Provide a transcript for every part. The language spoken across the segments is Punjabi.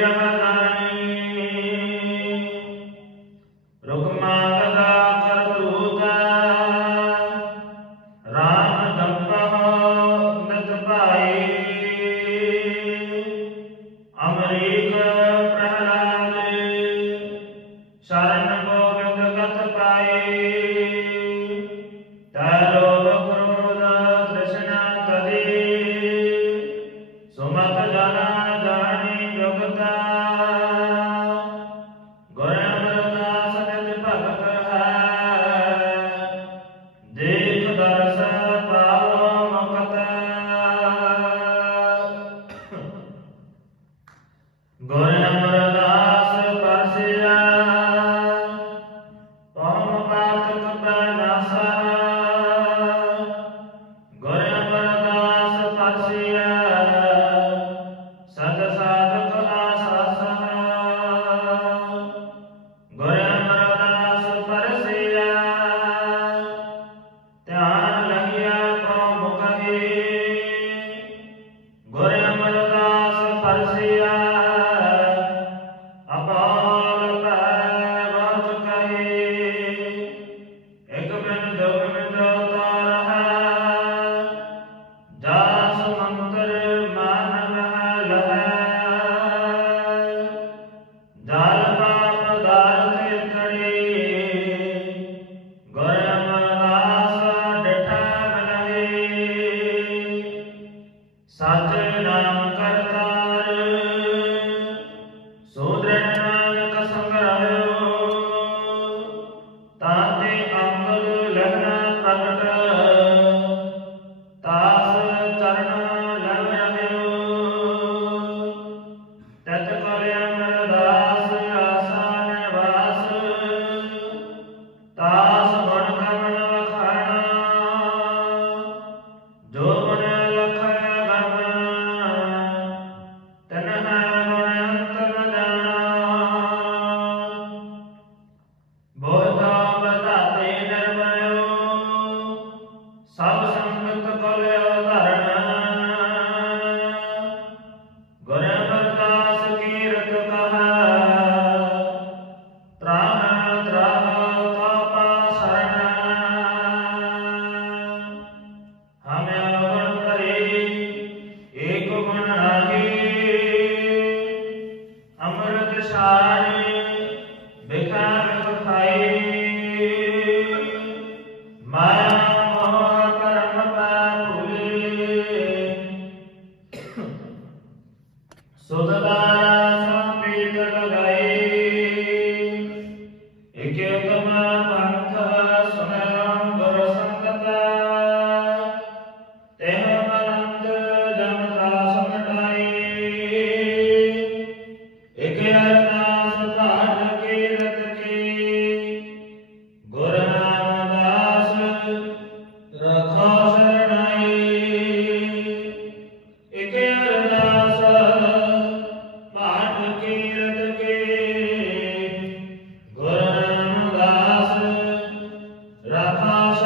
Amen. ਗੁਰ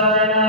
Narayana.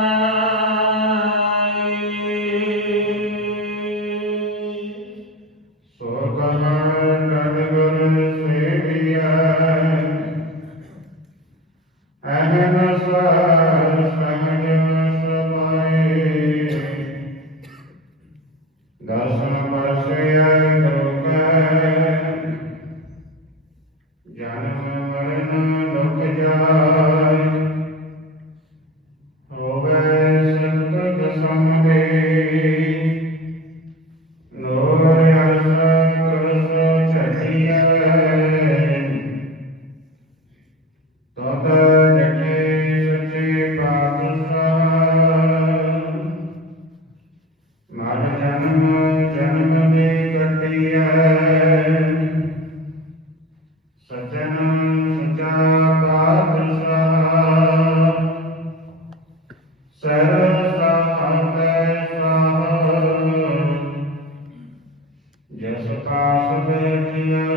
ਜਿਸ ਕਾ ਸੁਭੇ ਕੀਆ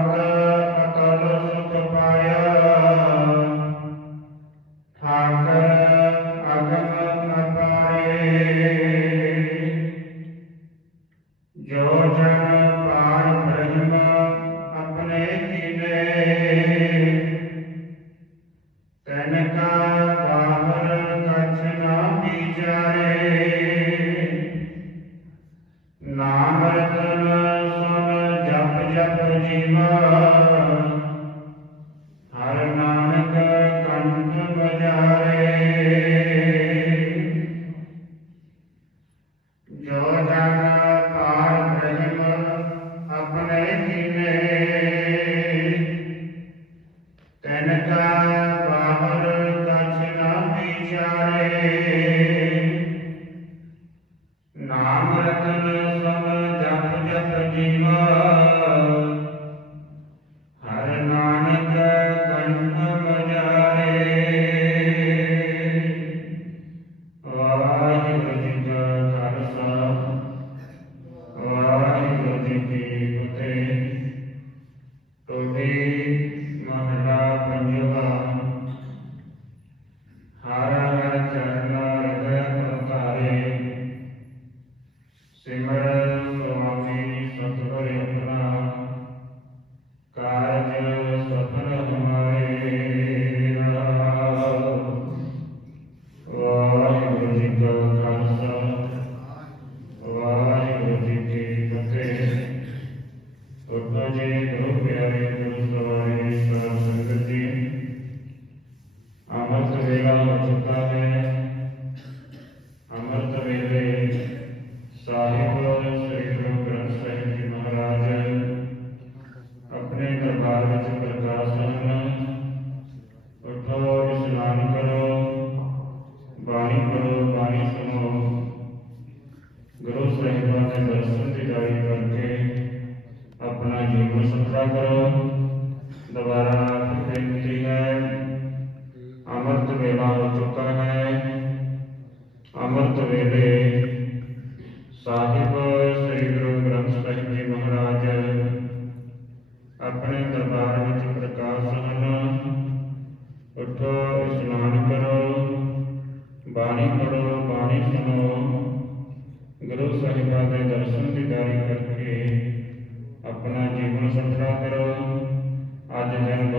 ਸਿਮਰਨ ਸਮਾਧੀ ਸਤਿ ਕਰੇ ਅੰਤਰਾ ਪੂਰਾ ਕਰੋ। ਦੁਬਾਰਾ ਬੇਨਤੀ ਹੈ। ਅੰਮ੍ਰਿਤ ਵੇਲਾ ਹੋ ਚੁੱਕਾ ਹੈ। ਅੰਮ੍ਰਿਤ ਵੇਲੇ ਸਾਹਿਬ ਸ੍ਰੀ ਗੁਰੂ ਗ੍ਰੰਥ ਸਾਹਿਬ ਜੀ ਮਹਾਰਾਜ ਆਪਣੇ ਦਰਬਾਰ ਵਿੱਚ ਪ੍ਰਕਾਸ਼ ਹਨ। ਉਠੋ, ਇਸ਼ਨਾਨ ਕਰੋ, ਬਾਣੀ ਪੜੋ ਬਾਣੀ ਸੁਣੋ। ਗੁਰੂ ਸਾਹਿਬਾਂ ਦੇ ਦਰਸ਼ਨ ਦੀ ਦਾਰੀ ਕਰੋ। अपना जीवन सफला करो। अज जन्म